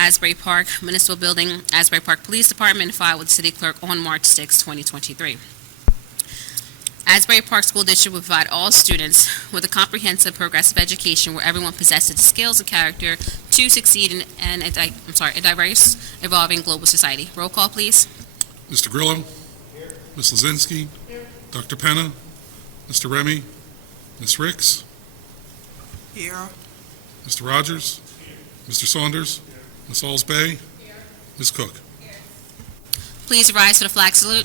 Asbury Park Municipal Building, Asbury Park Police Department, filed with City Clerk on March 6, 2023. Asbury Park School District will provide all students with a comprehensive progressive education where everyone possesses the skills and character to succeed in a diverse, evolving global society. Roll call, please. Mr. Grillo? Here. Ms. Lazinski? Here. Dr. Penna? Mr. Remy? Ms. Ricks? Here. Mr. Rogers? Here. Mr. Saunders? Here. Ms. Alls Bay? Here. Ms. Cook? Here. Please rise for the flag salute.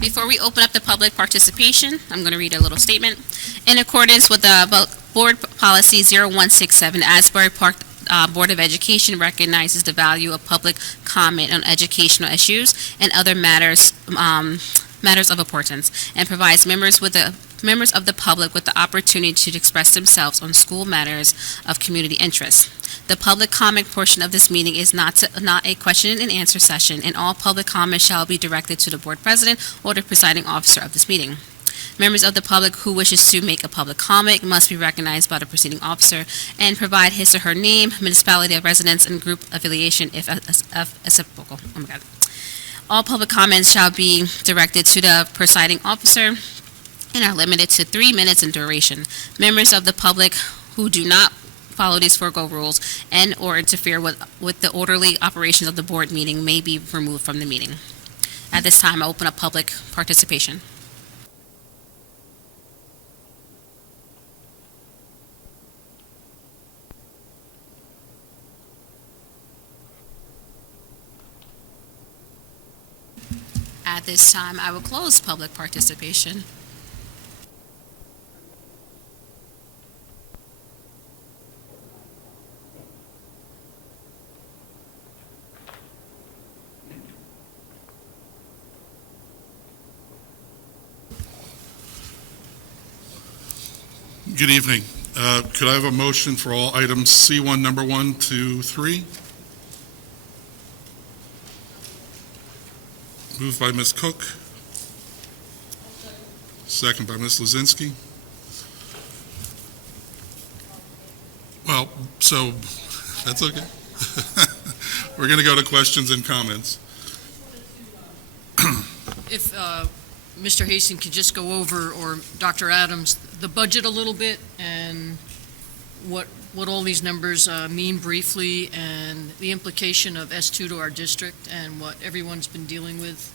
Before we open up the public participation, I'm going to read a little statement. In accordance with the Board Policy 0167, Asbury Park Board of Education recognizes the value of public comment on educational issues and other matters of importance, and provides members of the public with the opportunity to express themselves on school matters of community interest. The public comment portion of this meeting is not a question and answer session, and all public comments shall be directed to the board president or the presiding officer of this meeting. Members of the public who wishes to make a public comment must be recognized by the presiding officer and provide his or her name, municipality of residence, and group affiliation if applicable. Oh my God. All public comments shall be directed to the presiding officer and are limited to 3 minutes in duration. Members of the public who do not follow these foregoing rules and or interfere with the orderly operations of the board meeting may be removed from the meeting. At this time, I open up public participation. At this time, I will close public participation. Good evening. Could I have a motion for all items C1 number 1 to 3? Moved by Ms. Cook. Second by Ms. Lazinski. Well, so that's okay. We're going to go to questions and comments. If Mr. Hastings could just go over, or Dr. Adams, the budget a little bit and what all these numbers mean briefly, and the implication of S2 to our district and what everyone's been dealing with.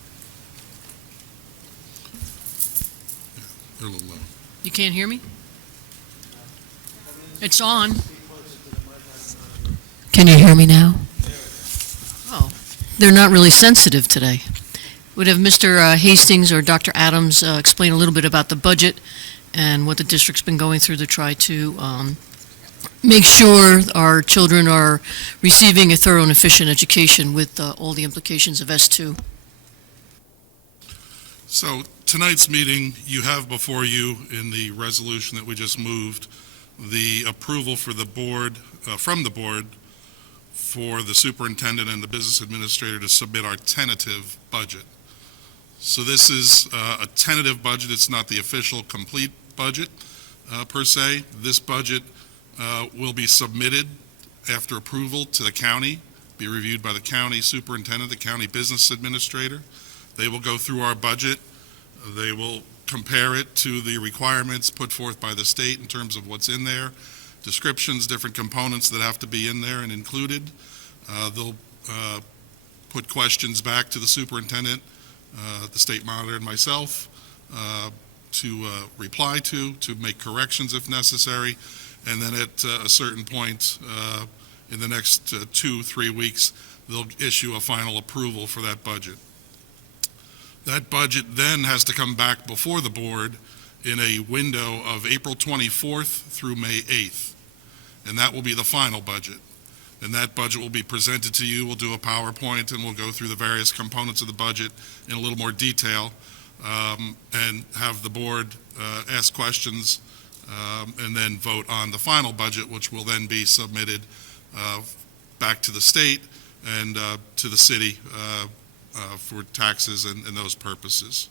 They're a little low. You can't hear me? It's on. Can you hear me now? Oh, they're not really sensitive today. Would have Mr. Hastings or Dr. Adams explain a little bit about the budget and what the district's been going through to try to make sure our children are receiving a thorough and efficient education with all the implications of S2. So tonight's meeting, you have before you in the resolution that we just moved, the approval for the board, from the board, for the superintendent and the business administrator to submit our tentative budget. So this is a tentative budget. It's not the official complete budget per se. This budget will be submitted after approval to the county, be reviewed by the county superintendent, the county business administrator. They will go through our budget. They will compare it to the requirements put forth by the state in terms of what's in there, descriptions, different components that have to be in there and included. They'll put questions back to the superintendent, the state monitor, and myself to reply to make corrections if necessary, and then at a certain point in the next 2-3 weeks, they'll issue a final approval for that budget. That budget then has to come back before the board in a window of April 24th through May 8th, and that will be the final budget. And that budget will be presented to you. We'll do a PowerPoint, and we'll go through the various components of the budget in a little more detail, and have the board ask questions, and then vote on the final budget, which will then be submitted back to the state and to the city for taxes and those purposes.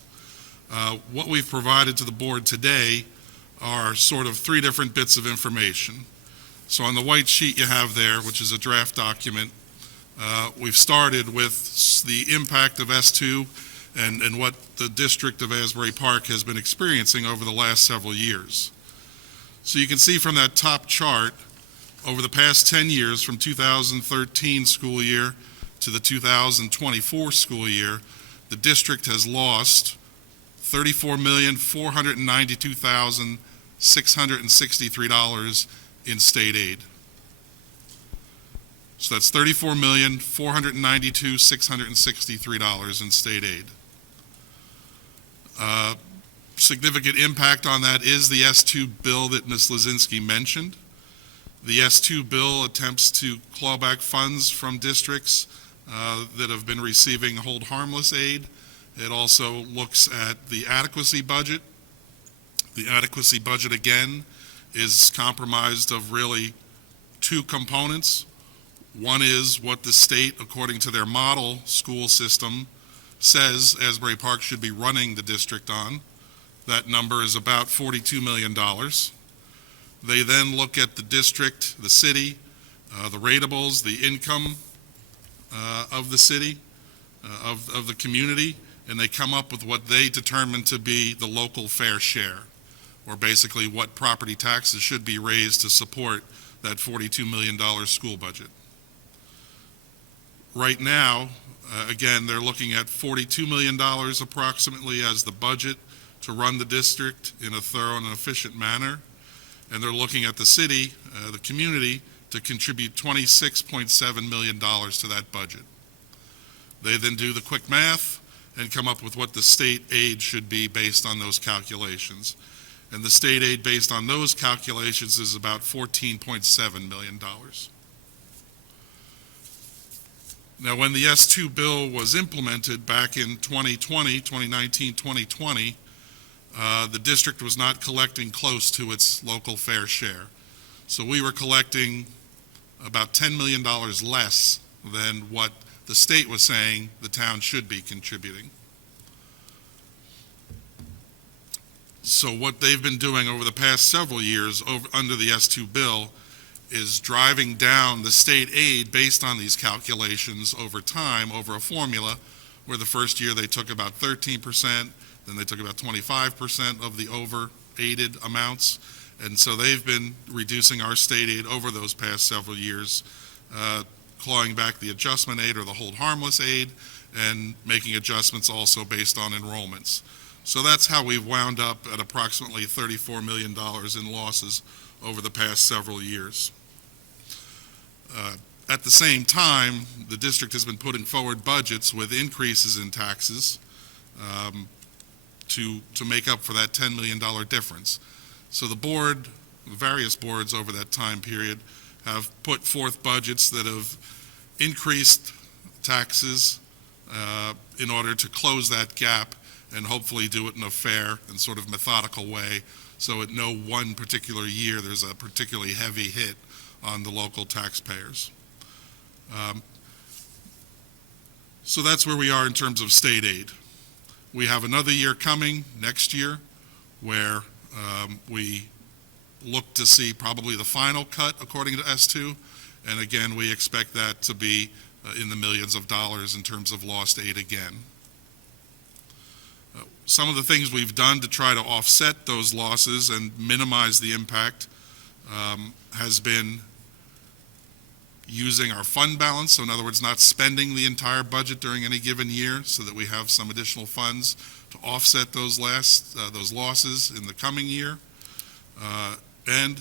What we've provided to the board today are sort of 3 different bits of information. So on the white sheet you have there, which is a draft document, we've started with the impact of S2 and what the district of Asbury Park has been experiencing over the last several years. So you can see from that top chart, over the past 10 years, from 2013 school year to the 2024 school year, the district has lost $34,492,663 in state aid. So that's $34,492,663 in state aid. Significant impact on that is the S2 bill that Ms. Lazinski mentioned. The S2 bill attempts to claw back funds from districts that have been receiving hold harmless aid. It also looks at the adequacy budget. The adequacy budget, again, is comprised of really 2 components. One is what the state, according to their model school system, says Asbury Park should be running the district on. That number is about $42 million. They then look at the district, the city, the ratables, the income of the city, of the community, and they come up with what they determine to be the local fair share, or basically what property taxes should be raised to support that $42 million school budget. Right now, again, they're looking at $42 million approximately as the budget to run the district in a thorough and efficient manner, and they're looking at the city, the community, to contribute $26.7 million to that budget. They then do the quick math and come up with what the state aid should be based on those calculations. And the state aid based on those calculations is about $14.7 million. Now, when the S2 bill was implemented back in 2020, the district was not collecting close to its local fair share. So we were collecting about $10 million less than what the state was saying the town should be contributing. So what they've been doing over the past several years under the S2 bill is driving down the state aid based on these calculations over time, over a formula, where the first year they took about 13%, then they took about 25% of the over-aided amounts, and so they've been reducing our state aid over those past several years, clawing back the adjustment aid or the hold harmless aid, and making adjustments also based on enrollments. So that's how we've wound up at approximately $34 million in losses over the past several years. At the same time, the district has been putting forward budgets with increases in taxes to make up for that $10 million difference. So the board, various boards over that time period, have put forth budgets that have increased taxes in order to close that gap and hopefully do it in a fair and sort of methodical way, so at no one particular year there's a particularly heavy hit on the local taxpayers. So that's where we are in terms of state aid. We have another year coming next year where we look to see probably the final cut according to S2. And again, we expect that to be in the millions of dollars in terms of lost aid again. Some of the things we've done to try to offset those losses and minimize the impact has been using our fund balance. So in other words, not spending the entire budget during any given year so that we have some additional funds to offset those losses in the coming year. And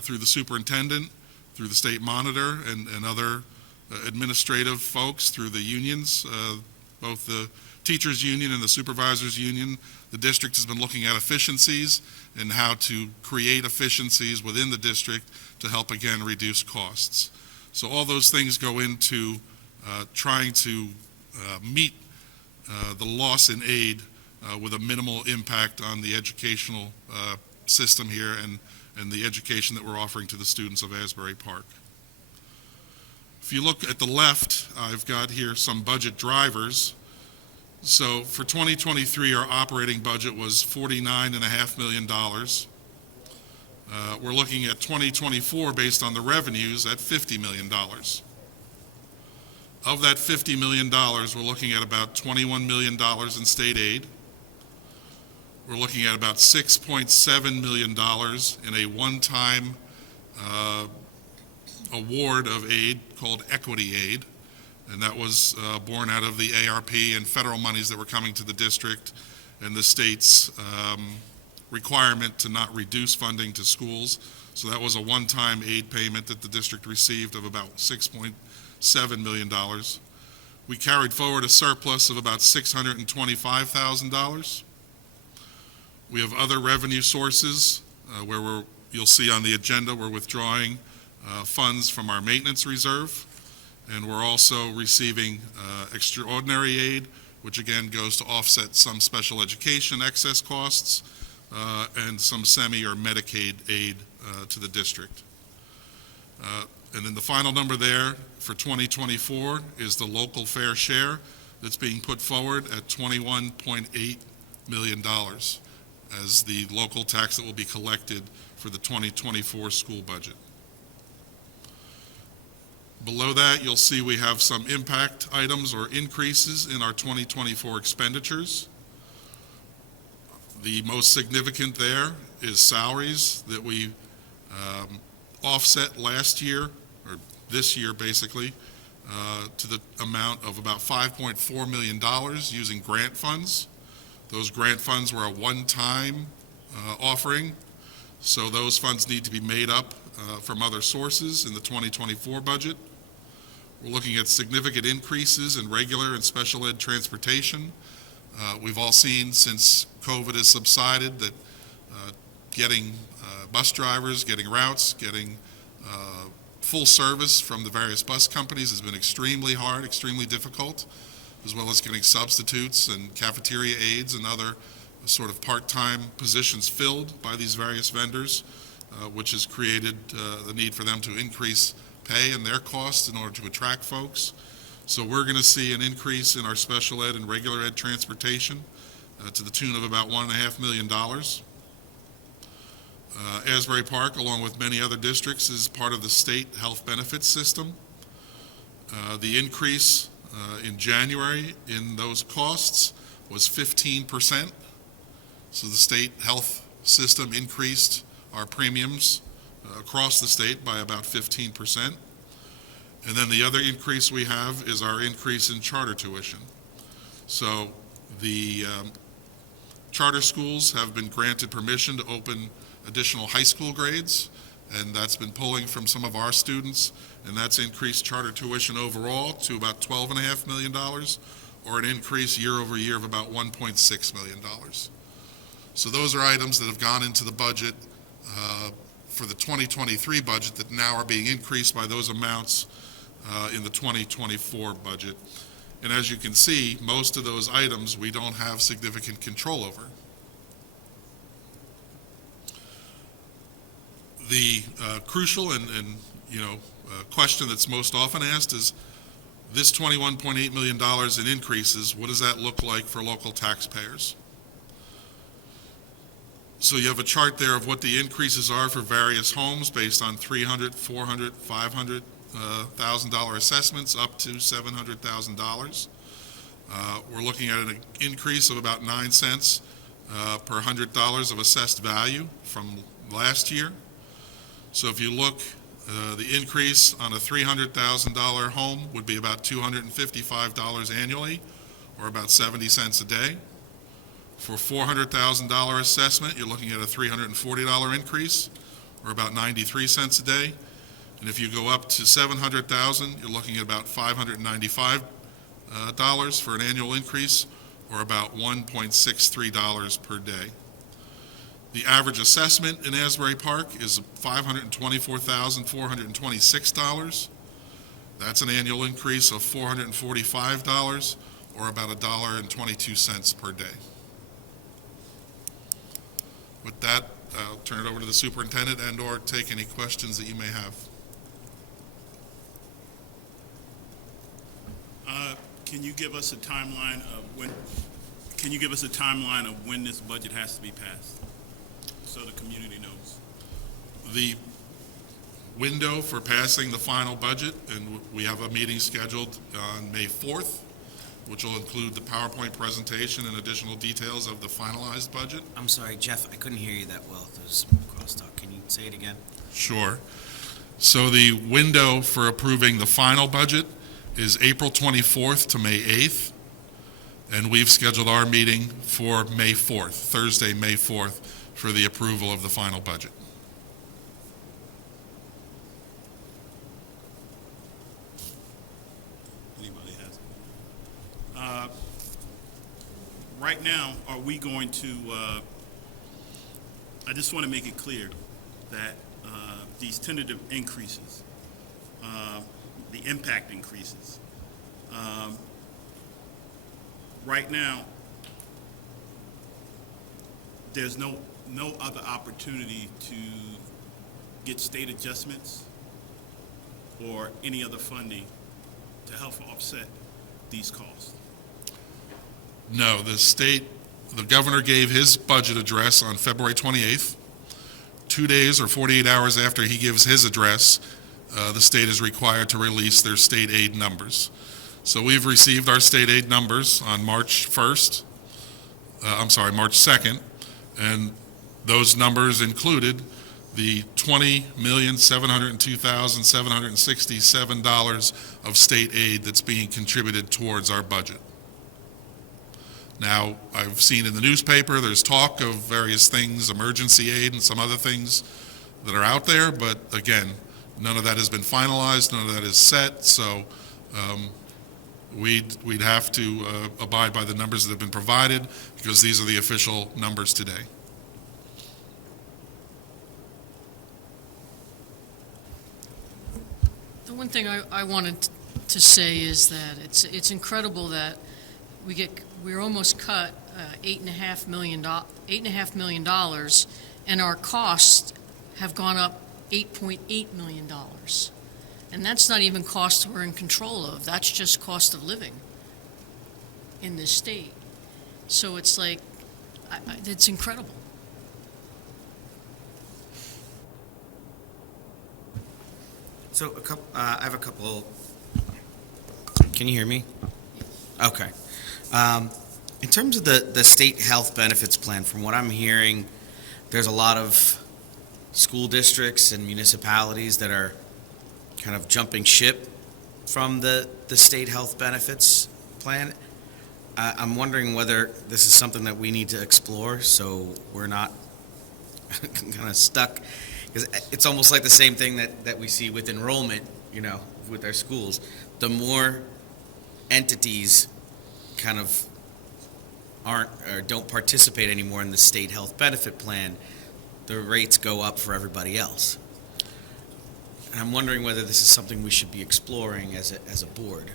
through the superintendent, through the state monitor and other administrative folks, through the unions, both the teachers union and the supervisors union, the district has been looking at efficiencies and how to create efficiencies within the district to help again reduce costs. So all those things go into trying to meet the loss in aid with a minimal impact on the educational system here and the education that we're offering to the students of Asbury Park. If you look at the left, I've got here some budget drivers. So for 2023, our operating budget was $49.5 million. We're looking at 2024 based on the revenues at $50 million. Of that $50 million, we're looking at about $21 million in state aid. We're looking at about $6.7 million in a one-time award of aid called equity aid. And that was born out of the ARP and federal monies that were coming to the district and the state's requirement to not reduce funding to schools. So that was a one-time aid payment that the district received of about $6.7 million. We carried forward a surplus of about $625,000. We have other revenue sources where you'll see on the agenda we're withdrawing funds from our maintenance reserve. And we're also receiving extraordinary aid, which again goes to offset some special education excess costs and some semi or Medicaid aid to the district. And then the final number there for 2024 is the local fair share that's being put forward at $21.8 million as the local tax that will be collected for the 2024 school budget. Below that, you'll see we have some impact items or increases in our 2024 expenditures. The most significant there is salaries that we offset last year, or this year basically, to the amount of about $5.4 million using grant funds. Those grant funds were a one-time offering, so those funds need to be made up from other sources in the 2024 budget. We're looking at significant increases in regular and special ed transportation. We've all seen since COVID has subsided that getting bus drivers, getting routes, getting full service from the various bus companies has been extremely hard, extremely difficult, as well as getting substitutes and cafeteria aides and other sort of part-time positions filled by these various vendors, which has created the need for them to increase pay and their costs in order to attract folks. So we're going to see an increase in our special ed and regular ed transportation to the tune of about $1.5 million. Asbury Park, along with many other districts, is part of the state health benefits system. The increase in January in those costs was 15%. So the state health system increased our premiums across the state by about 15%. And then the other increase we have is our increase in charter tuition. So the charter schools have been granted permission to open additional high school grades, and that's been pulling from some of our students, and that's increased charter tuition overall to about $12.5 million, or an increase year over year of about $1.6 million. So those are items that have gone into the budget for the 2023 budget that now are being increased by those amounts in the 2024 budget. And as you can see, most of those items we don't have significant control over. The crucial and question that's most often asked is This $21.8 million in increases, what does that look like for local taxpayers? So you have a chart there of what the increases are for various homes based on $300,000, $400,000, $500,000 assessments up to $700,000. We're looking at an increase of about 9 cents per $100 of assessed value from last year. So if you look, the increase on a $300,000 home would be about $255 annually, or about 70 cents a day. For $400,000 assessment, you're looking at a $340 increase, or about 93 cents a day. And if you go up to $700,000, you're looking at about $595 for an annual increase, or about $1.63 per day. The average assessment in Asbury Park is $524,426. That's an annual increase of $445, or about $1.22 per day. With that, I'll turn it over to the superintendent and/or take any questions that you may have. Can you give us a timeline of when? Can you give us a timeline of when this budget has to be passed, so the community knows? The window for passing the final budget, and we have a meeting scheduled on May 4th, which will include the PowerPoint presentation and additional details of the finalized budget. I'm sorry, Jeff, I couldn't hear you that well. There's crosstalk. Can you say it again? Sure. So the window for approving the final budget is April 24th to May 8th, and we've scheduled our meeting for May 4th, Thursday, May 4th, for the approval of the final budget. Anybody has it? Right now, are we going to? I just want to make it clear that these tentative increases, the impact increases. Right now, there's no other opportunity to get state adjustments or any other funding to help offset these costs. No, the governor gave his budget address on February 28th. 2 days or 48 hours after he gives his address, the state is required to release their state aid numbers. So we've received our state aid numbers on March 2nd, and those numbers included the $20,702,767 of state aid that's being contributed towards our budget. Now, I've seen in the newspaper, there's talk of various things, emergency aid and some other things that are out there, but again, none of that has been finalized, none of that is set, so we'd have to abide by the numbers that have been provided, because these are the official numbers today. The one thing I wanted to say is that it's incredible that we're almost cut $8.5 million, and our costs have gone up $8.8 million. And that's not even costs we're in control of. That's just cost of living in this state. So it's like, it's incredible. So I have a couple. Can you hear me? Okay. In terms of the state health benefits plan, from what I'm hearing, there's a lot of school districts and municipalities that are kind of jumping ship from the state health benefits plan. I'm wondering whether this is something that we need to explore so we're not kind of stuck. Because it's almost like the same thing that we see with enrollment, with our schools. The more entities kind of aren't or don't participate anymore in the state health benefit plan, the rates go up for everybody else. And I'm wondering whether this is something we should be exploring as a board.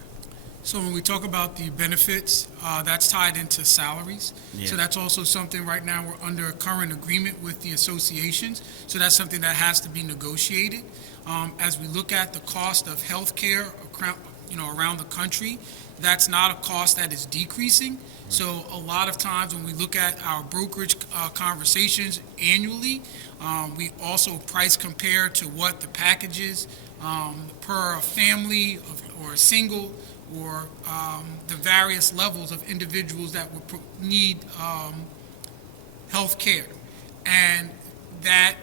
So when we talk about the benefits, that's tied into salaries. Yeah. So that's also something right now we're under a current agreement with the associations. So that's something that has to be negotiated. As we look at the cost of health care around the country, that's not a cost that is decreasing. So a lot of times when we look at our brokerage conversations annually, we also price compare to what the packages per family or a single, or the various levels of individuals that would need health care. And that,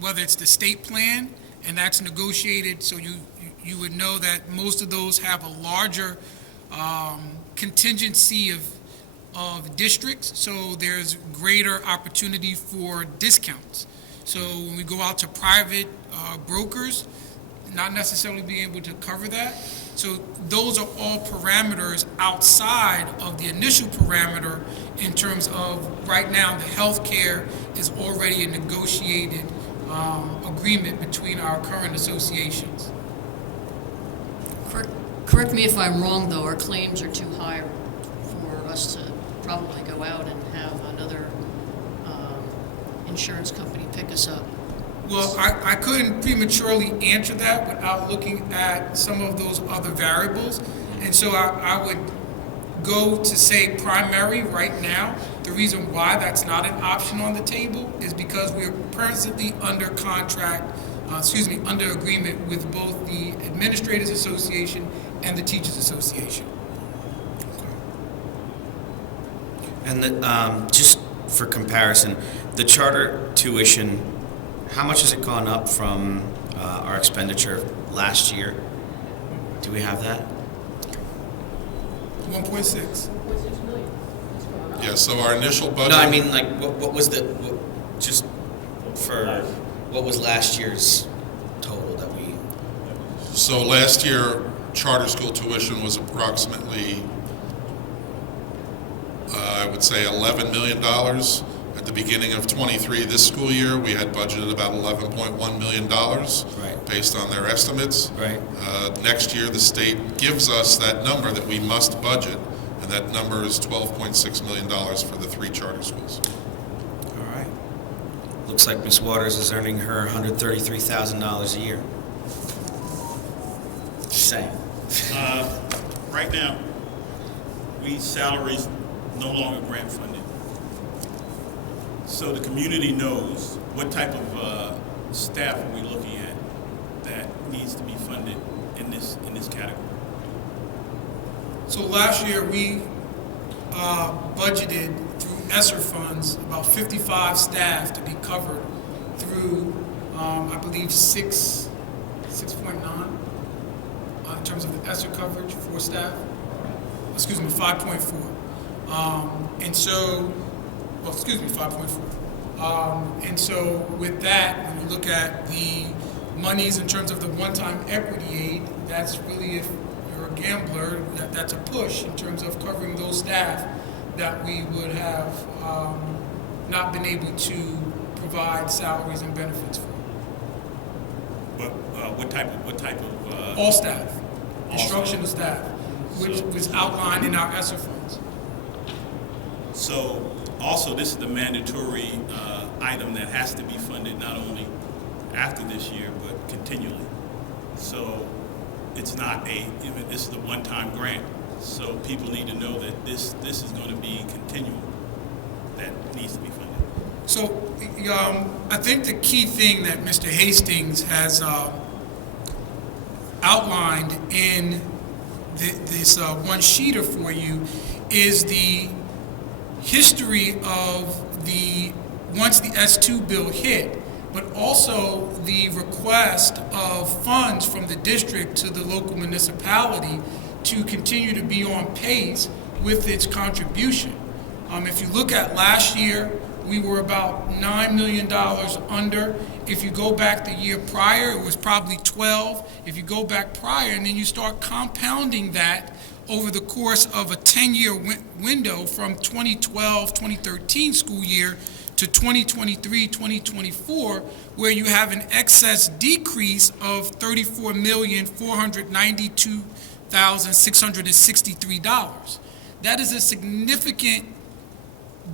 whether it's the state plan, and that's negotiated, so you would know that most of those have a larger contingency of districts, so there's greater opportunity for discounts. So when we go out to private brokers, not necessarily being able to cover that. So those are all parameters outside of the initial parameter in terms of, right now, the healthcare is already a negotiated agreement between our current associations. Correct me if I'm wrong, though, our claims are too high for us to probably go out and have another insurance company pick us up. Well, I couldn't prematurely answer that without looking at some of those other variables. And so I would go to say primary right now. The reason why that's not an option on the table is because we are presently under contract, under agreement with both the Administrators Association and the Teachers Association. And just for comparison, the charter tuition, how much has it gone up from our expenditure last year? Do we have that? 1.6. Yeah, so our initial budget. No, I mean, like, what was just for, what was last year's total that we? So last year, charter school tuition was approximately, I would say, $11 million. At the beginning of '23, this school year, we had budgeted about $11.1 million, Right. based on their estimates. Right. Next year, the state gives us that number that we must budget, and that number is $12.6 million for the 3 charter schools. All right. Looks like Ms. Waters is earning her $133,000 a year. Just saying. Right now, salaries no longer grant funded. So the community knows what type of staff are we looking at that needs to be funded in this category. So last year, we budgeted through ESSER funds about 55 staff to be covered through, I believe, 6.9 in terms of the ESSER coverage for staff. 5.4. And so, 5.4. And so with that, when you look at the monies in terms of the one-time equity aid, that's really, if you're a gambler, that's a push in terms of covering those staff that we would have not been able to provide salaries and benefits for. But what type of All staff, All instructional staff, which was outlined in our ESSER funds. So also, this is the mandatory item that has to be funded not only after this year, but continually. So it's not this is a one-time grant. So people need to know that this is going to be continual, that needs to be funded. So I think the key thing that Mr. Hastings has outlined in this one-sheeter for you is the history of once the S2 bill hit, but also the request of funds from the district to the local municipality to continue to be on pace with its contribution. If you look at last year, we were about $9 million under. If you go back the year prior, it was probably 12. If you go back prior, and then you start compounding that over the course of a 10-year window from 2012-2013 school year to 2023-2024, where you have an excess decrease of $34,492,663. That is a significant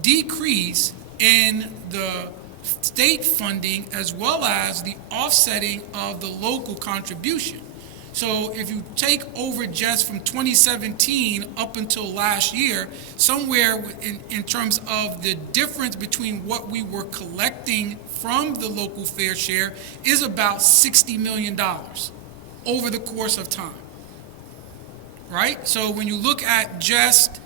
decrease in the state funding as well as the offsetting of the local contribution. So if you take over just from 2017 up until last year, somewhere in terms of the difference between what we were collecting from the local fair share is about $60 million over the course of time. Right? So when you look at just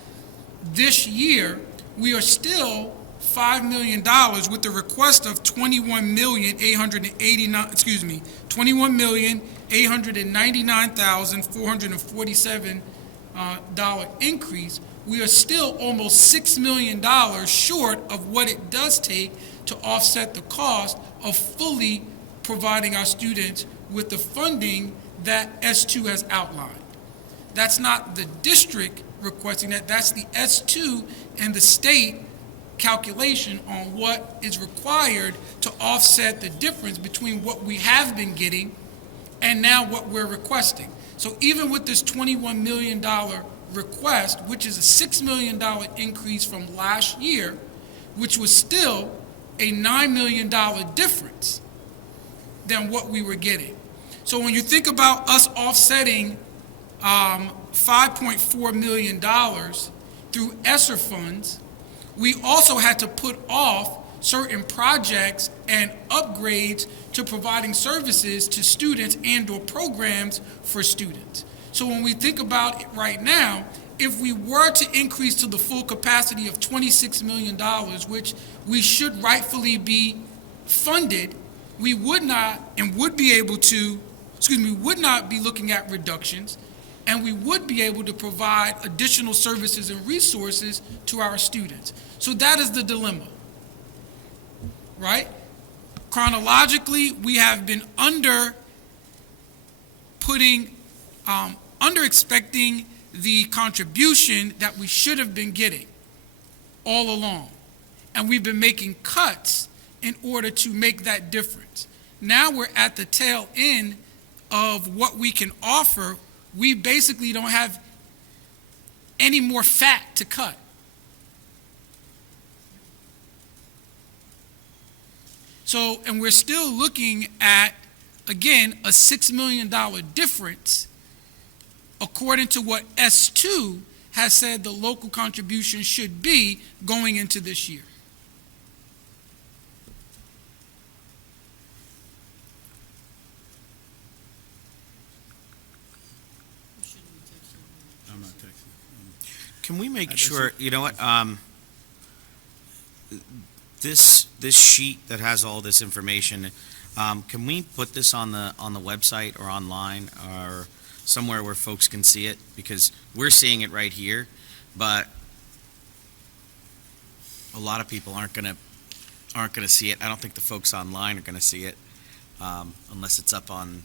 this year, we are still $5 million with the request of $21,899,447 increase. We are still almost $6 million short of what it does take to offset the cost of fully providing our students with the funding that S2 has outlined. That's not the district requesting that, that's the S2 and the state calculation on what is required to offset the difference between what we have been getting and now what we're requesting. So even with this $21 million request, which is a $6 million increase from last year, which was still a $9 million difference than what we were getting. So when you think about us offsetting $5.4 million through ESSER funds, we also had to put off certain projects and upgrades to providing services to students and/or programs for students. So when we think about it right now, if we were to increase to the full capacity of $26 million, which we should rightfully be funded, we would not and would be able to, we would not be looking at reductions, and we would be able to provide additional services and resources to our students. So that is the dilemma, right? Chronologically, we have been under expecting the contribution that we should have been getting all along. And we've been making cuts in order to make that difference. Now we're at the tail end of what we can offer. We basically don't have any more fat to cut. So, and we're still looking at, again, a $6 million difference according to what S2 has said the local contribution should be going into this year. I'm not texting. Can we make sure, you know what, this sheet that has all this information, can we put this on the website or online or somewhere where folks can see it? Because we're seeing it right here, but a lot of people aren't gonna see it. I don't think the folks online are gonna see it, unless it's up on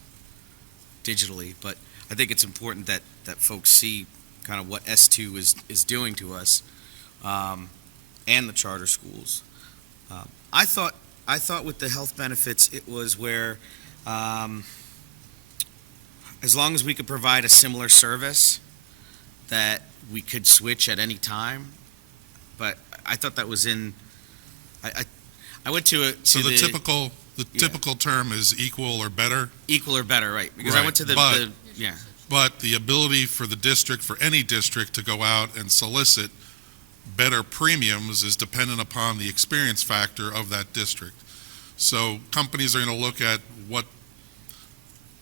digitally. But I think it's important that folks see kind of what S2 is doing to us, and the charter schools. I thought with the health benefits, it was where, as long as we could provide a similar service, that we could switch at any time. But I thought that was in, I went to a. So the typical term is equal or better. Equal or better, right? Because Right, I went to yeah. But the ability for the district, for any district, to go out and solicit better premiums is dependent upon the experience factor of that district. So companies are going to look at what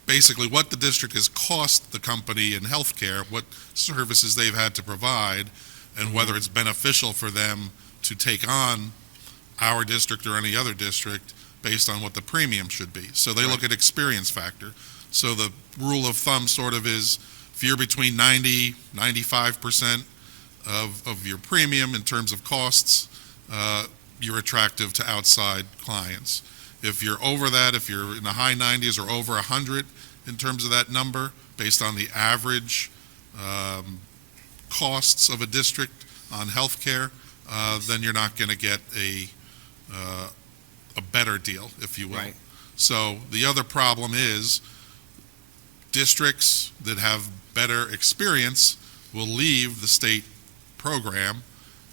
the district has cost the company in healthcare, what services they've had to provide, and whether it's beneficial for them to take on our district or any other district based on what the premium should be. So they look at experience factor. So the rule of thumb sort of is, if you're between 90-95% of your premium in terms of costs, you're attractive to outside clients. If you're over that, if you're in the high 90s or over 100 in terms of that number, based on the average costs of a district on healthcare, then you're not going to get a better deal, if you will. Right. So the other problem is districts that have better experience will leave the state program,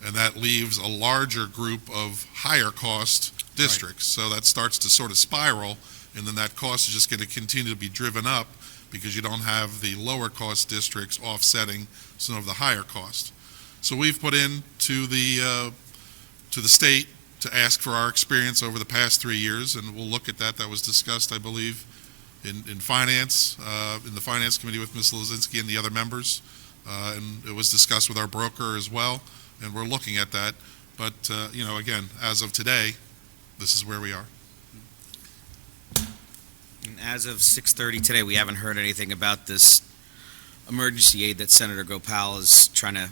and that leaves a larger group of higher cost districts. So that starts to sort of spiral, and then that cost is just going to continue to be driven up because you don't have the lower cost districts offsetting some of the higher cost. So we've put in to the state to ask for our experience over the past 3 years, and we'll look at that. That was discussed, I believe, in finance, in the finance committee with Ms. Lozinski and the other members, and it was discussed with our broker as well, and we're looking at that. But, again, as of today, this is where we are. And as of 6:30 today, we haven't heard anything about this emergency aid that Senator Gopal is trying to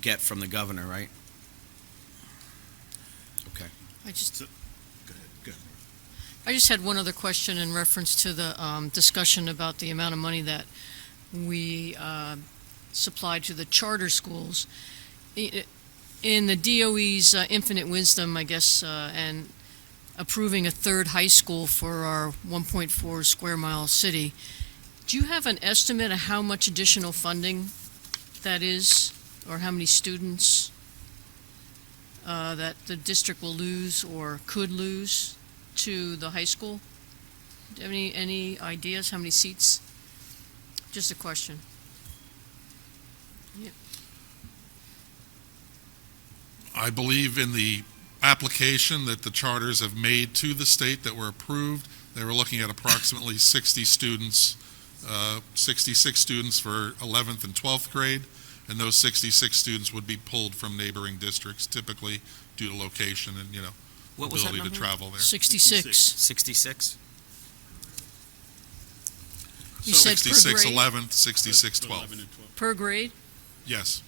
get from the governor, right? Okay. I just, Go ahead. I just had one other question in reference to the discussion about the amount of money that we supply to the charter schools. In the DOE's infinite wisdom, I guess, and approving a third high school for our 1.4 square mile city, do you have an estimate of how much additional funding that is, or how many students that the district will lose or could lose to the high school? Do you have any ideas, how many seats? Just a question. I believe in the application that the charters have made to the state that were approved, they were looking at approximately 60 students, 66 students for 11th and 12th grade, and those 66 students would be pulled from neighboring districts, typically due to location and, What was that ability to number? travel there. 66. 66? You said per 66 grade? 11th, 66 12th. 11 and 12. Per grade? Yes.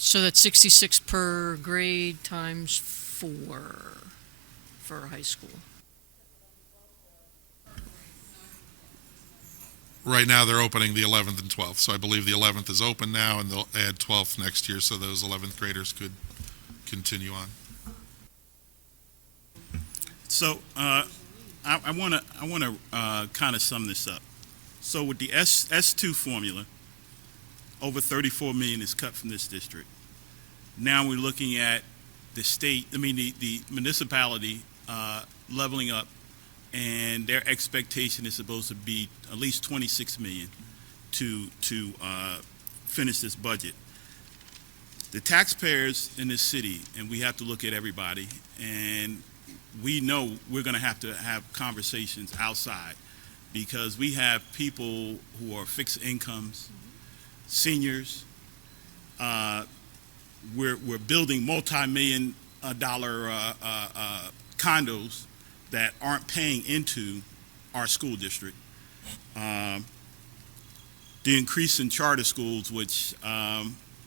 So that's 66 per grade times 4 for high school. Right now, they're opening the 11th and 12th, so I believe the 11th is open now, and they'll add 12th next year, so those 11th graders could continue on. So I want to kind of sum this up. So with the S2 formula, over 34 million is cut from this district. Now we're looking at the municipality leveling up, and their expectation is supposed to be at least 26 million to finish this budget. The taxpayers in this city, and we have to look at everybody, and we know we're going to have conversations outside, because we have people who are fixed incomes, seniors. We're building multi-million dollar condos that aren't paying into our school district. The increase in charter schools, which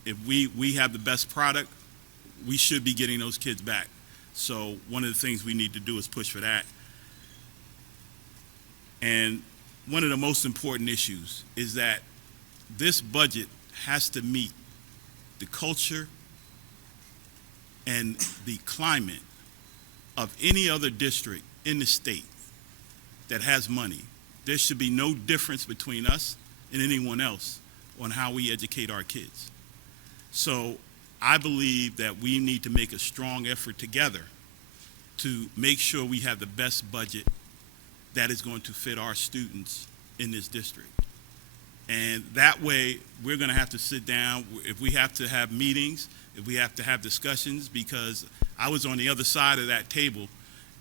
if we have the best product, we should be getting those kids back. So one of the things we need to do is push for that. And one of the most important issues is that this budget has to meet the culture and the climate of any other district in the state that has money. There should be no difference between us and anyone else on how we educate our kids. So I believe that we need to make a strong effort together to make sure we have the best budget that is going to fit our students in this district. And that way, we're going to have to sit down, if we have to have meetings, if we have to have discussions, because I was on the other side of that table,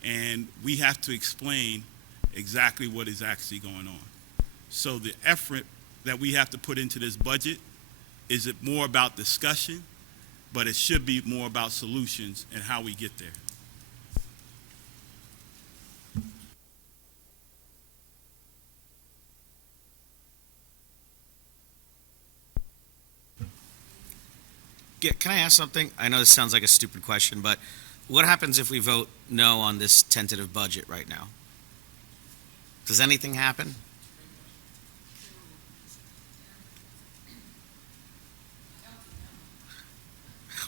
and we have to explain exactly what is actually going on. So the effort that we have to put into this budget, is it more about discussion, but it should be more about solutions and how we get there. Can I ask something? I know this sounds like a stupid question, but what happens if we vote no on this tentative budget right now? Does anything happen?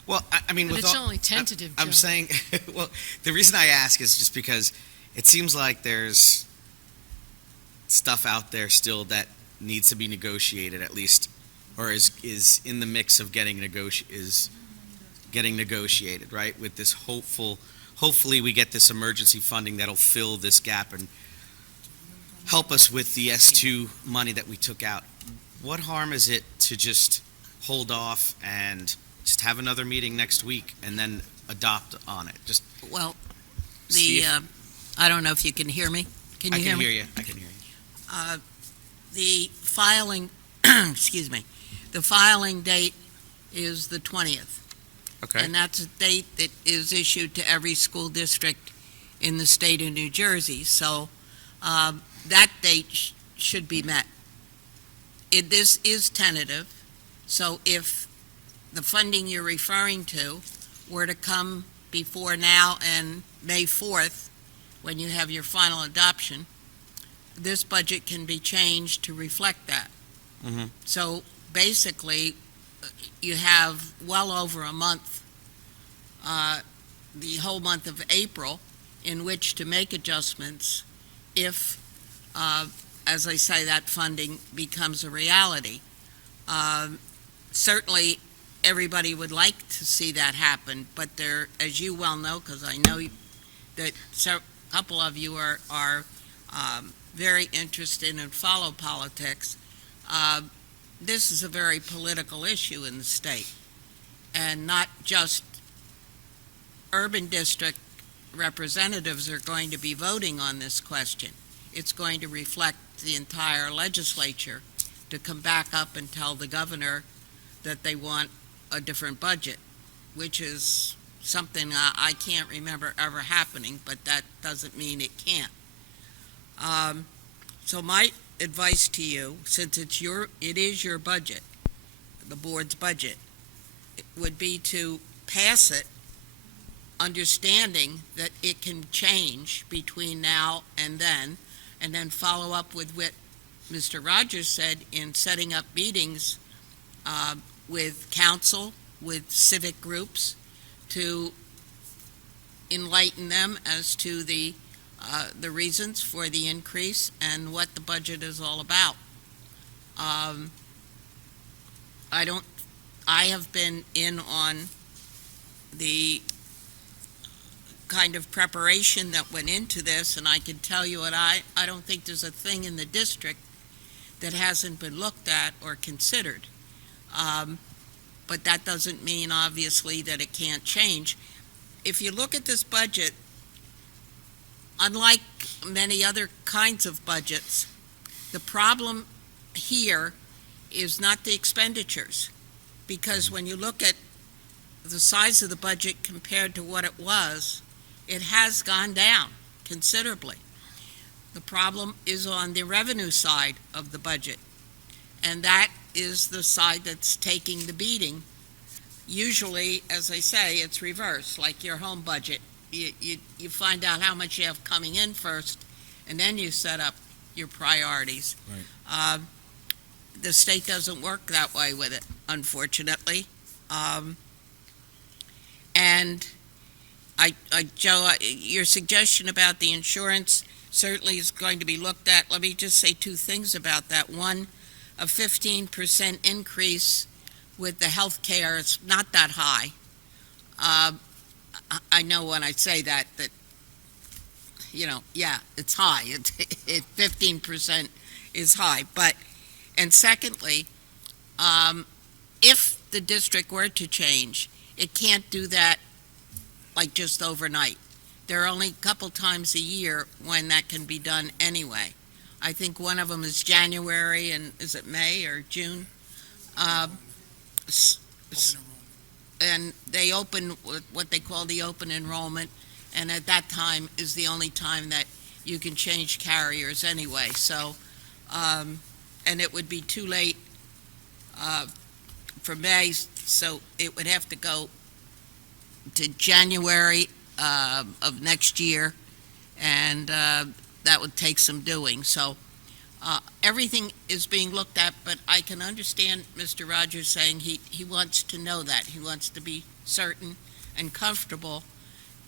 Well, I mean, But with it's all, only tentative, I'm Joe. saying, well, the reason I ask is just because it seems like there's stuff out there still that needs to be negotiated, at least, or is in the mix of getting negotiated, right? With this hopeful hopefully we get this emergency funding that'll fill this gap and help us with the S2 money that we took out. What harm is it to just hold off and just have another meeting next week and then adopt on it? Just Well, see the, if- I don't know if you can hear me. Can I you hear can me? hear you. I can hear you. The filing, excuse me, the filing date is the 20th. Okay. And that's a date that is issued to every school district in the state of New Jersey. So that date should be met. This is tentative, so if the funding you're referring to were to come before now and May 4th, when you have your final adoption, this budget can be changed to reflect that. Mhm. So basically, you have well over a month, the whole month of April, in which to make adjustments if, as I say, that funding becomes a reality. Certainly, everybody would like to see that happen, but there, as you well know, because I know that a couple of you are very interested and follow politics, this is a very political issue in the state, and not just urban district representatives are going to be voting on this question. It's going to reflect the entire legislature to come back up and tell the governor that they want a different budget, which is something I can't remember ever happening, but that doesn't mean it can't. So my advice to you, since it is your budget, the board's budget, would be to pass it, understanding that it can change between now and then follow up with what Mr. Rogers said in setting up meetings with council, with civic groups, to enlighten them as to the reasons for the increase and what the budget is all about. I have been in on the kind of preparation that went into this, and I can tell you what I don't think there's a thing in the district that hasn't been looked at or considered. But that doesn't mean, obviously, that it can't change. If you look at this budget, unlike many other kinds of budgets, the problem here is not the expenditures. Because when you look at the size of the budget compared to what it was, it has gone down considerably. The problem is on the revenue side of the budget, and that is the side that's taking the beating. Usually, as I say, it's reversed, like your home budget. You find out how much you have coming in first, and then you set up your priorities. Right. The state doesn't work that way with it, unfortunately. And Joe, your suggestion about the insurance certainly is going to be looked at. Let me just say two things about that. One, a 15% increase with the health care is not that high. I know when I say that, yeah, it's high. 15% is high. And secondly, if the district were to change, it can't do that like just overnight. There are only a couple times a year when that can be done anyway. I think one of them is January, and is it May or June? And they open what they call the open enrollment, and at that time is the only time that you can change carriers anyway. So, and it would be too late for May, so it would have to go to January of next year, and that would take some doing. So everything is being looked at, but I can understand Mr. Rogers saying he wants to know that. He wants to be certain and comfortable,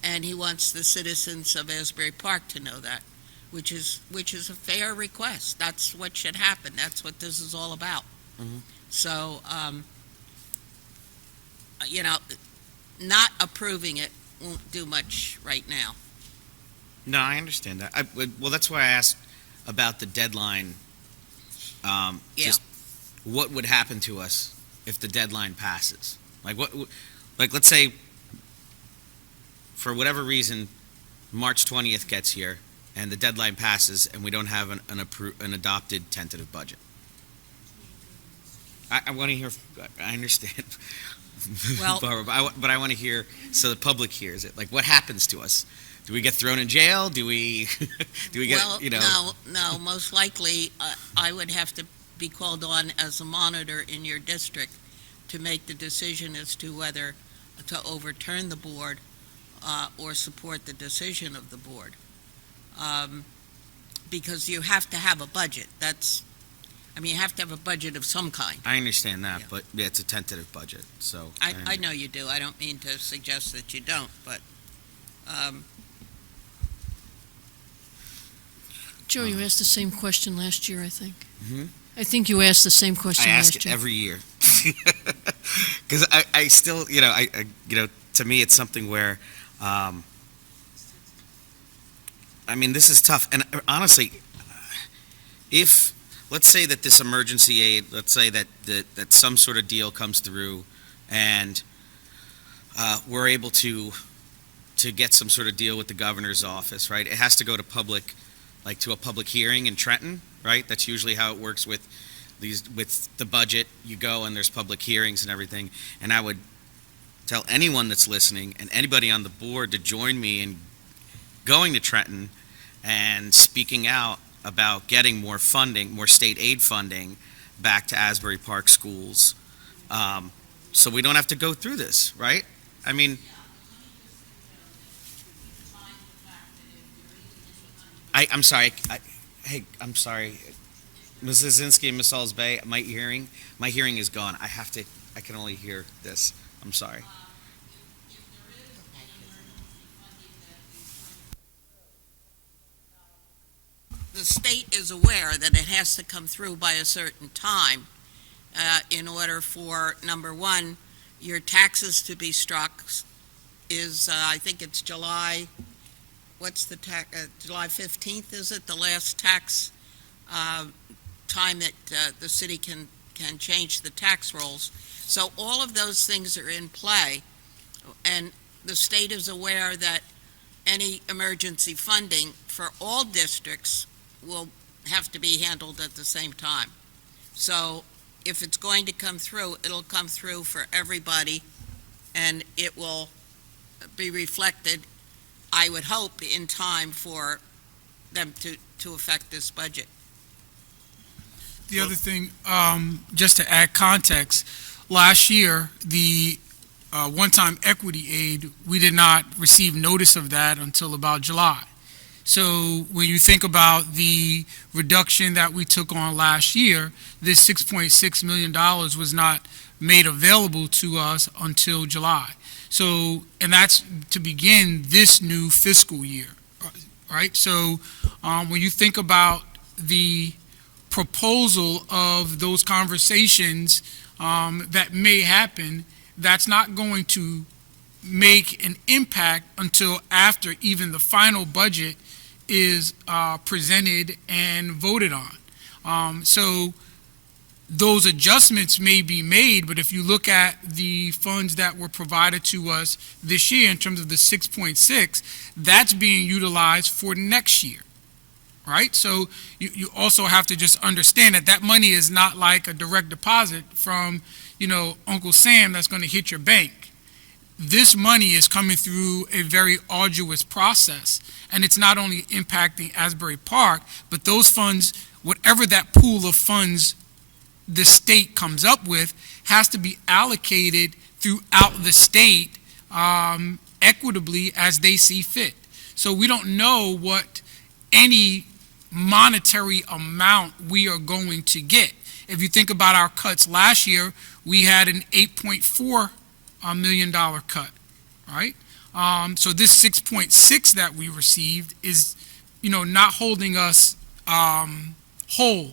and he wants the citizens of Asbury Park to know that, which is a fair request. That's what should happen. That's what this is all about. Mhm. So, not approving it won't do much right now. No, I understand that. Well, that's why I asked about the deadline. Yeah. Just what would happen to us if the deadline passes? Like let's say, for whatever reason, March 20th gets here, and the deadline passes, and we don't have an adopted tentative budget. I want to hear. I understand, Well- Barbara, but I want to hear so the public hears it. Like, what happens to us? Do we get thrown in jail? Do we? Do we get? Well, no, most likely, I would have to be called on as a monitor in your district to make the decision as to whether to overturn the board or support the decision of the board. Because you have to have a budget. You have to have a budget of some kind. I understand that, Yeah. but yeah, it's a tentative budget, so. I know you do. I don't mean to suggest that you don't, but Joe, you asked the same question last year, I think. Mhm. I think you asked the same I question ask last it year. every year. Because I still, to me, it's something where, this is tough. And honestly, if, let's say that this emergency aid, let's say that some sort of deal comes through and we're able to get some sort of deal with the governor's office, right? It has to go to to a public hearing in Trenton, right? That's usually how it works with the budget. You go and there's public hearings and everything. And I would tell anyone that's listening and anybody on the board to join me in going to Trenton and speaking out about getting more funding, more state aid funding back to Asbury Park schools, so we don't have to go through this, right? I'm sorry. I'm sorry. Ms. Lizinski and Ms. Salisbury, my hearing is gone. I can only hear this. I'm sorry. the state is aware that it has to come through by a certain time in order for, number one, your taxes to be struck is, I think it's July, July 15th, is it, the last tax time that the city can change the tax rolls. So all of those things are in play, and the state is aware that any emergency funding for all districts will have to be handled at the same time. So if it's going to come through, it'll come through for everybody, and it will be reflected, I would hope, in time for them to affect this budget. The other thing, just to add context, last year, the one-time equity aid, we did not receive notice of that until about July. So when you think about the reduction that we took on last year, this $6.6 million was not made available to us until July. So, and that's to begin this new fiscal year, right? So when you think about the proposal of those conversations that may happen, that's not going to make an impact until after even the final budget is presented and voted on. So those adjustments may be made, but if you look at the funds that were provided to us this year in terms of the 6.6, that's being utilized for next year, right? So you also have to just understand that that money is not like a direct deposit from, Uncle Sam that's going to hit your bank. This money is coming through a very arduous process, and it's not only impacting Asbury Park, but those funds, whatever that pool of funds the state comes up with, has to be allocated throughout the state equitably as they see fit. So we don't know what any monetary amount we are going to get. If you think about our cuts last year, we had an $8.4 million cut, right? So this 6.6 that we received is, not holding us whole,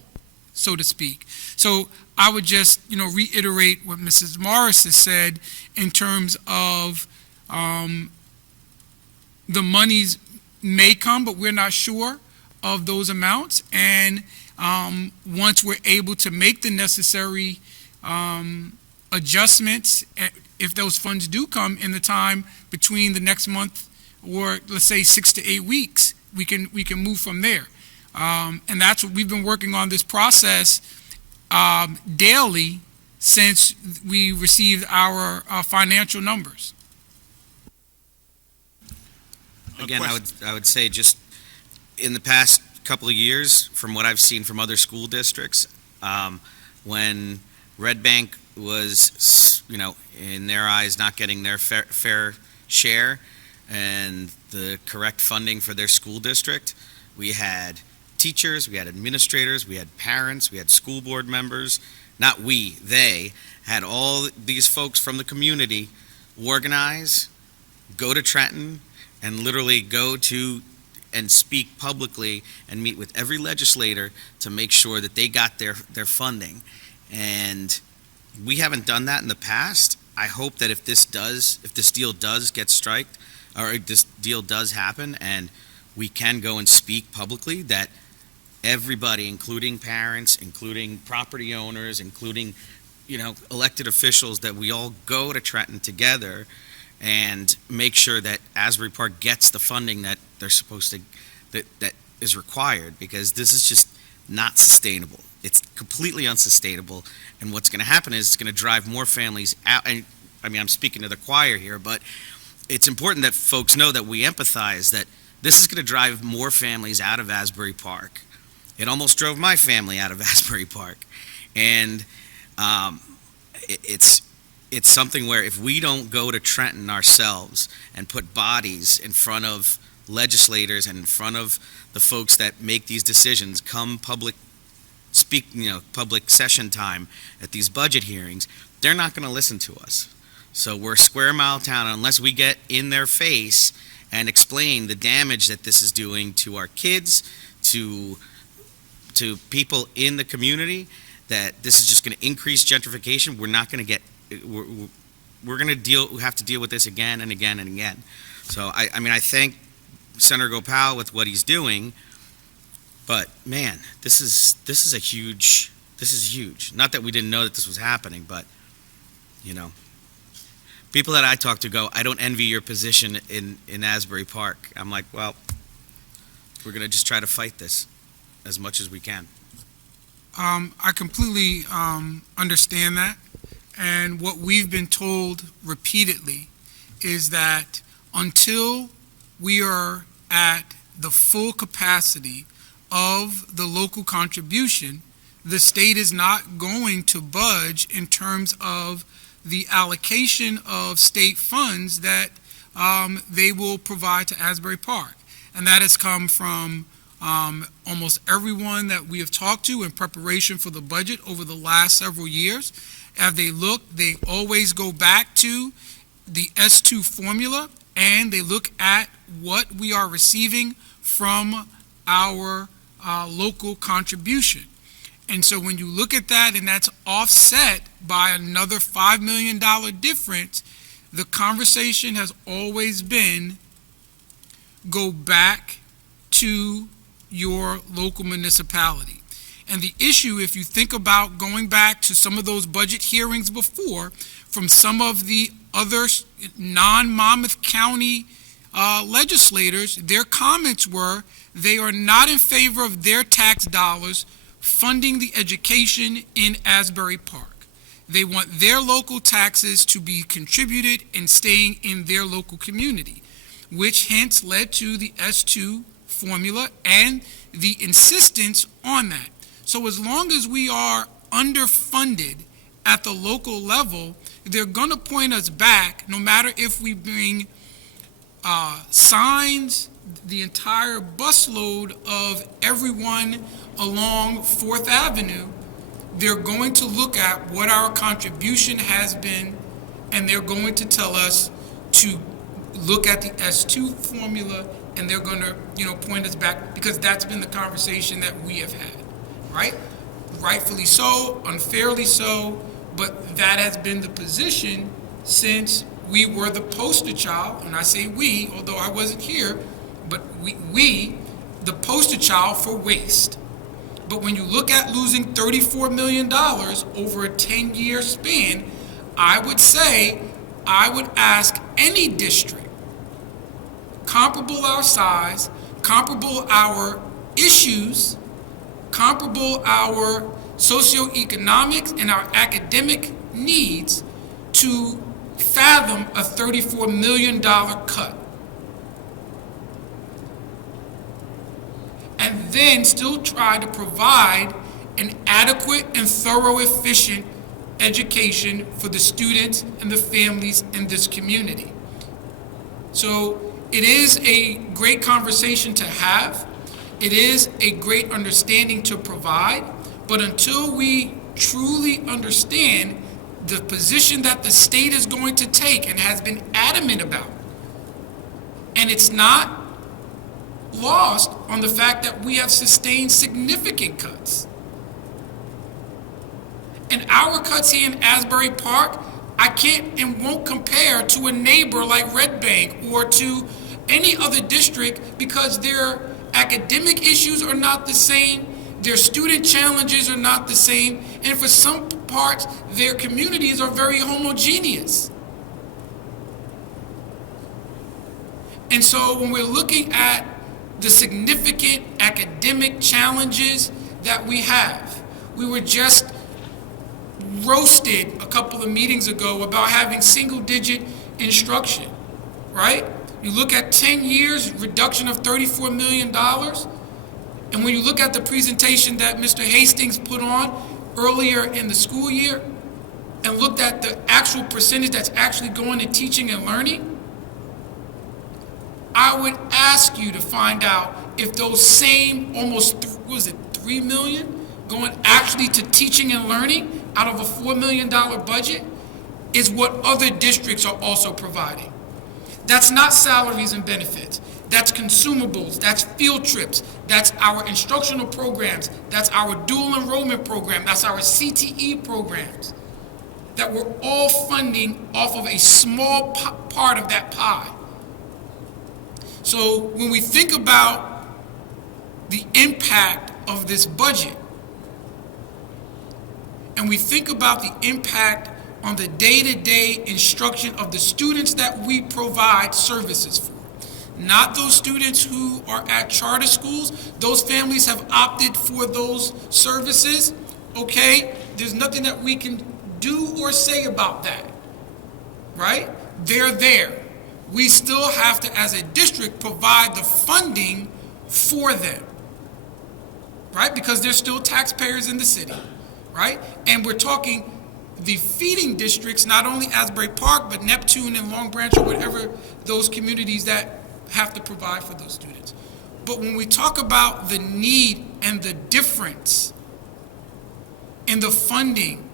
so to speak. So I would just, reiterate what Mrs. Morris has said in terms of the monies may come, but we're not sure of those amounts. And once we're able to make the necessary adjustments, if those funds do come in the time between the next month or let's say 6 to 8 weeks, we can move from there. And that's what we've been working on this process daily since we received our financial numbers. Again, I would say just in the past couple of years, from what I've seen from other school districts, when Red Bank was, in their eyes, not getting their fair share and the correct funding for their school district, we had teachers, we had administrators, we had parents, we had school board members. Not we, they had all these folks from the community organize, go to Trenton, and literally go to and speak publicly and meet with every legislator to make sure that they got their funding. And we haven't done that in the past. I hope that if this deal does get striked, or this deal does happen, and we can go and speak publicly, that everybody, including parents, including property owners, including, elected officials, that we all go to Trenton together and make sure that Asbury Park gets the funding that they're supposed to, that is required, because this is just not sustainable. It's completely unsustainable, and what's going to happen is it's going to drive more families out. And I mean, I'm speaking to the choir here, but it's important that folks know that we empathize that this is going to drive more families out of Asbury Park. It almost drove my family out of Asbury Park, and it's something where if we don't go to Trenton ourselves and put bodies in front of legislators and in front of the folks that make these decisions come public session time at these budget hearings, they're not going to listen to us. So we're a square mile town unless we get in their face and explain the damage that this is doing to our kids, to people in the community, that this is just going to increase gentrification. We're not going to get, we're going to have to deal with this again and again and again. So I thank Senator Gopal with what he's doing, but man, this is huge. Not that we didn't know that this was happening, but people that I talk to go, I don't envy your position in Asbury Park. I'm like, well, we're going to just try to fight this as much as we can. I completely understand that. And what we've been told repeatedly is that until we are at the full capacity of the local contribution, the state is not going to budge in terms of the allocation of state funds that they will provide to Asbury Park. And that has come from almost everyone that we have talked to in preparation for the budget over the last several years. As they look, they always go back to the S2 formula, and they look at what we are receiving from our local contribution. And so when you look at that, and that's offset by another $5 million difference, the conversation has always been, go back to your local municipality. And the issue, if you think about going back to some of those budget hearings before, from some of the other non-Monmouth County legislators, their comments were they are not in favor of their tax dollars funding the education in Asbury Park. They want their local taxes to be contributed and staying in their local community, which hence led to the S2 formula and the insistence on that. So as long as we are underfunded at the local level, they're going to point us back, no matter if we bring signs, the entire busload of everyone along 4th Avenue, they're going to look at what our contribution has been, and they're going to tell us to look at the S2 formula, and they're going to, point us back, because that's been the conversation that we have had, right? Rightfully so, unfairly so, but that has been the position since we were the poster child, and I say we, although I wasn't here, but we the poster child for waste. But when you look at losing $34 million over a 10-year span, I would ask any district, comparable our size, comparable our issues, comparable our socioeconomics and our academic needs, to fathom a $34 million cut. And then still try to provide an adequate and thorough, efficient education for the students and the families in this community. So it is a great conversation to have. It is a great understanding to provide. But until we truly understand the position that the state is going to take and has been adamant about, and it's not lost on the fact that we have sustained significant cuts. And our cuts here in Asbury Park, I can't and won't compare to a neighbor like Red Bank or to any other district, because their academic issues are not the same, their student challenges are not the same, and for some parts, their communities are very homogeneous. And so when we're looking at the significant academic challenges that we have, we were just roasted a couple of meetings ago about having single-digit instruction, right? You look at 10 years, reduction of $34 million, and when you look at the presentation that Mr. Hastings put on earlier in the school year, and looked at the actual percentage that's actually going to teaching and learning, I would ask you to find out if those same almost, $3 million going actually to teaching and learning out of a $4 million budget is what other districts are also providing. That's not salaries and benefits. That's consumables. That's field trips. That's our instructional programs. That's our dual enrollment program. That's our CTE programs that we're all funding off of a small part of that pie. So when we think about the impact of this budget, and we think about the impact on the day-to-day instruction of the students that we provide services for, not those students who are at charter schools, those families have opted for those services, okay? There's nothing that we can do or say about that, right? They're there. We still have to, as a district, provide the funding for them, right? Because they're still taxpayers in the city, right? And we're talking the feeding districts, not only Asbury Park, but Neptune and Long Branch, or whatever those communities that have to provide for those students. But when we talk about the need and the difference in the funding,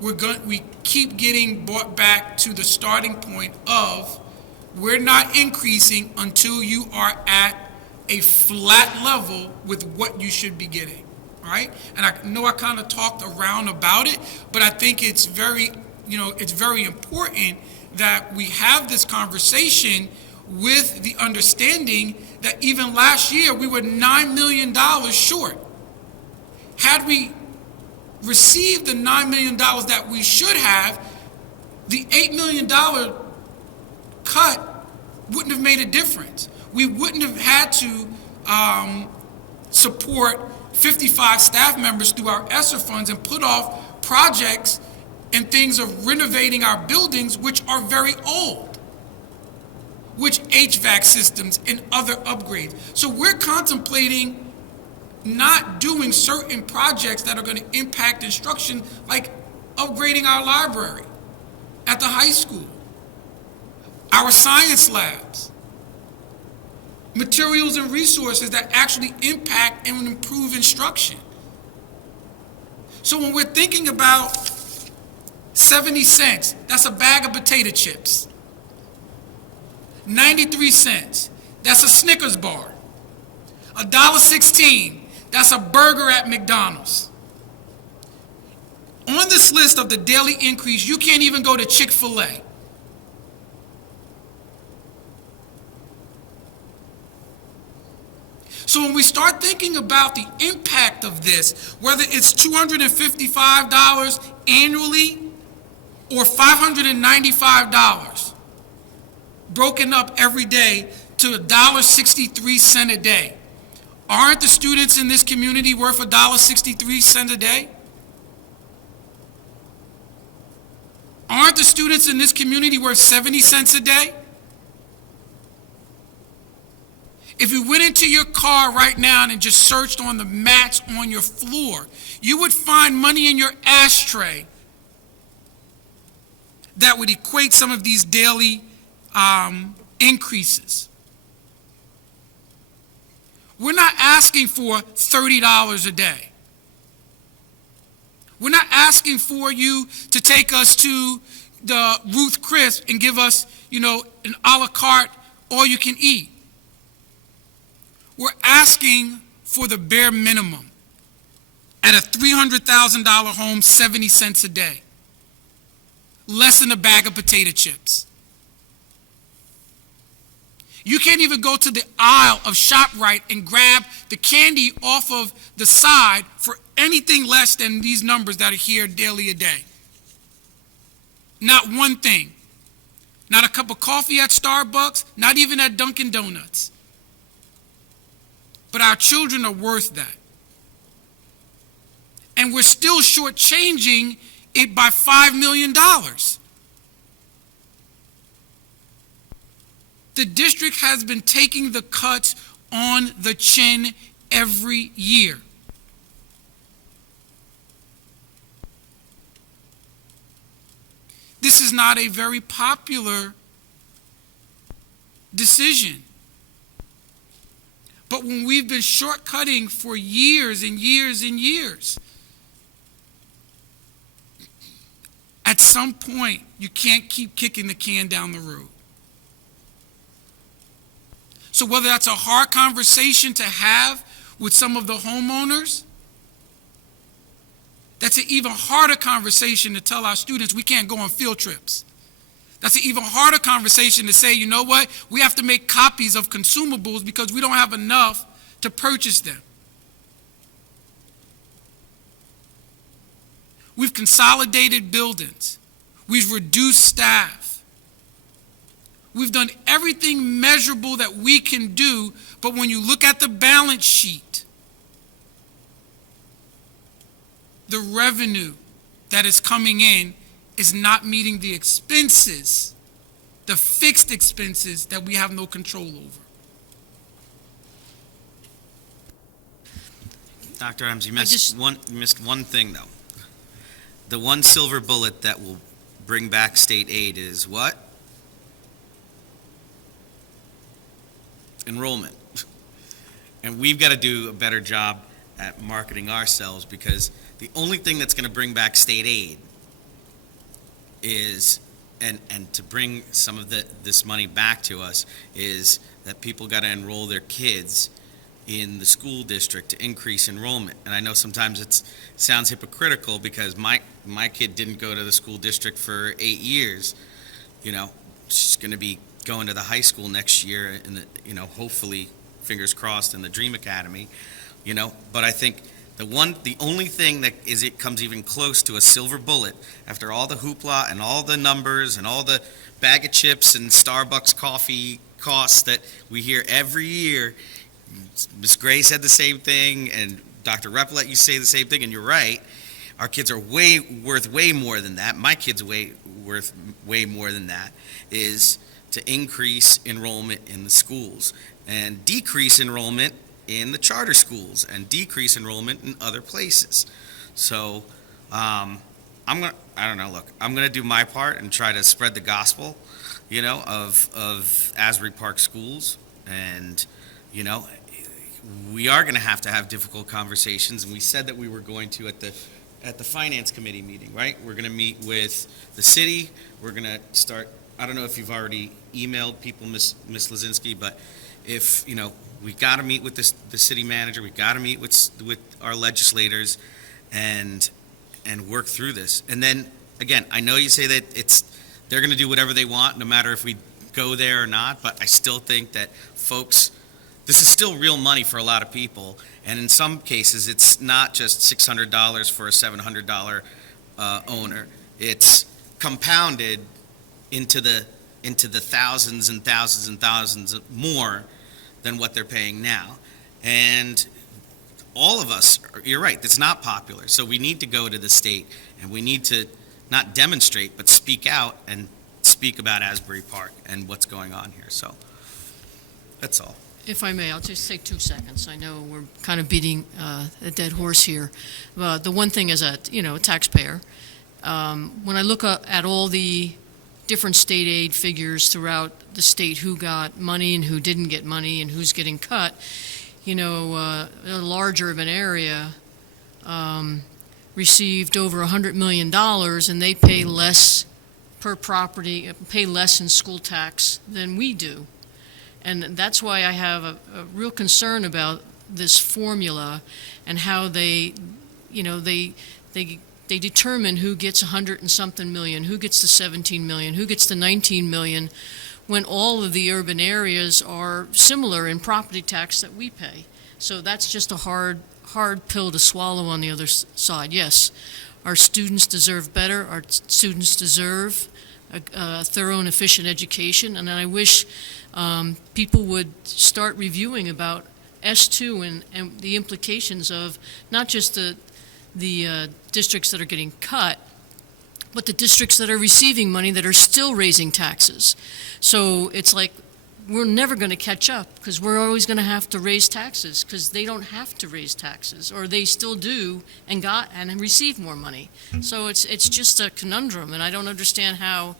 we keep getting brought back to the starting point of, we're not increasing until you are at a flat level with what you should be getting, right? And I know I kind of talked around about it, but I think it's very important that we have this conversation with the understanding that even last year we were $9 million short. Had we received the $9 million that we should have, the $8 million cut wouldn't have made a difference. We wouldn't have had to support 55 staff members through our ESSER funds and put off projects and things of renovating our buildings, which are very old, which HVAC systems and other upgrades. So we're contemplating not doing certain projects that are going to impact instruction, like upgrading our library at the high school, our science labs, materials and resources that actually impact and improve instruction. So when we're thinking about 70 cents, that's a bag of potato chips. 93 cents, that's a Snickers bar. $1.16, that's a burger at McDonald's. On this list of the daily increase, you can't even go to Chick-fil-A. So when we start thinking about the impact of this, whether it's $255 annually or $595 broken up every day to $1.63 a day, aren't the students in this community worth $1.63 a day? Aren't the students in this community worth 70 cents a day? If you went into your car right now and just searched on the mats on your floor, you would find money in your ashtray that would equate some of these daily increases. We're not asking for $30 a day. We're not asking for you to take us to the Ruth Chris and give us, an a la carte, all you can eat. We're asking for the bare minimum. At a $300,000 home, 70 cents a day. Less than a bag of potato chips. You can't even go to the aisle of ShopRite and grab the candy off of the side for anything less than these numbers that are here daily a day. Not one thing. Not a cup of coffee at Starbucks, not even at Dunkin' Donuts. But our children are worth that. And we're still shortchanging it by $5 million. The district has been taking the cuts on the chin every year. This is not a very popular decision. But when we've been shortcutting for years and years and years, at some point, you can't keep kicking the can down the road. So whether that's a hard conversation to have with some of the homeowners, that's an even harder conversation to tell our students we can't go on field trips. That's an even harder conversation to say, you know what, we have to make copies of consumables because we don't have enough to purchase them. We've consolidated buildings. We've reduced staff. We've done everything measurable that we can do, but when you look at the balance sheet, the revenue that is coming in is not meeting the expenses, the fixed expenses that we have no control over. Dr. Adams, you missed one thing, though. The one silver bullet that will bring back state aid is what? Enrollment. And we've got to do a better job at marketing ourselves, because the only thing that's going to bring back state aid is, and to bring some of this money back to us, is that people got to enroll their kids in the school district to increase enrollment. And I know sometimes it sounds hypocritical because my kid didn't go to the school district for 8 years. She's going to be going to the high school next year, in the, hopefully, fingers crossed, in the Dream Academy. But I think the only thing that it comes even close to a silver bullet, after all the hoopla and all the numbers and all the bag of chips and Starbucks coffee costs that we hear every year. Ms. Gray said the same thing, and Dr. Reppelette, you say the same thing, and you're right. Our kids are worth way more than that. My kids are worth way more than that, is to increase enrollment in the schools and decrease enrollment in the charter schools and decrease enrollment in other places. So I'm gonna do my part and try to spread the gospel, of Asbury Park schools. And we are going to have difficult conversations, and we said that we were going to at the finance committee meeting, right? We're going to meet with the city. We're going to start. I don't know if you've already emailed people, Ms. Lazinski, but if we got to meet with the city manager. We got to meet with our legislators, and work through this. And then again, I know you say that they're going to do whatever they want, no matter if we go there or not. But I still think that folks, this is still real money for a lot of people, and in some cases, it's not just $600 for a $700 owner. It's compounded into the thousands and thousands and thousands more than what they're paying now. And all of us, you're right, it's not popular. So we need to go to the state, and we need to not demonstrate, but speak out and speak about Asbury Park and what's going on here. So that's all. If I may, I'll just take 2 seconds. I know we're kind of beating a dead horse here. The one thing as a taxpayer, when I look at all the different state aid figures throughout the state, who got money and who didn't get money and who's getting cut, a large urban area received over $100 million, and they pay less per property, pay less in school tax than we do. And that's why I have a real concern about this formula and how they determine who gets 100 and something million, who gets the 17 million, who gets the 19 million, when all of the urban areas are similar in property tax that we pay. So that's just a hard pill to swallow on the other side. Yes, our students deserve better. Our students deserve a thorough and efficient education, and I wish people would start reviewing about S2 and the implications of not just the districts that are getting cut, but the districts that are receiving money that are still raising taxes. So it's like we're never going to catch up because we're always going to have to raise taxes because they don't have to raise taxes, or they still do and receive more money. So it's just a conundrum, and I don't understand how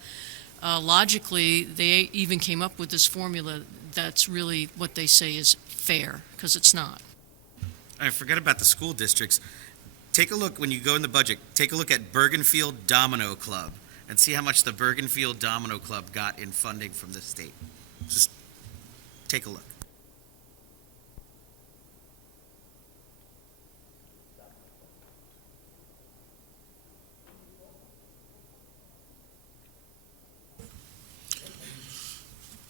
logically they even came up with this formula that's really what they say is fair, because it's not. I forget about the school districts. Take a look, when you go in the budget, take a look at Bergenfield Domino Club and see how much the Bergenfield Domino Club got in funding from the state. Just take a look.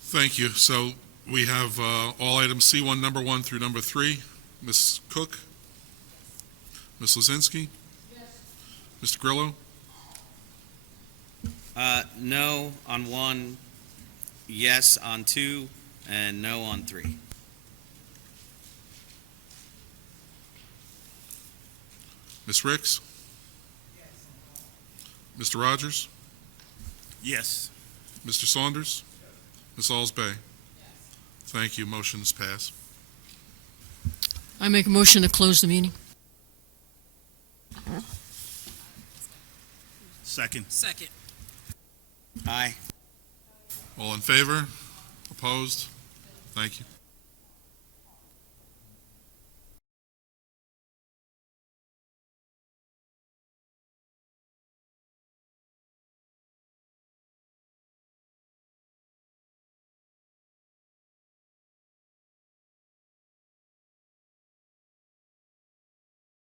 Thank you. So we have all items C1, number 1 through number 3. Ms. Cook? Ms. Lozinski? Yes. Mr. Grillo? No on 1, yes on 2, and no on 3. Ms. Ricks? Mr. Rogers? Yes. Mr. Saunders? Ms. Alsbay? Thank you. Motion's passed. I make a motion to close the meeting. Second. Aye. All in favor? Opposed? Thank you.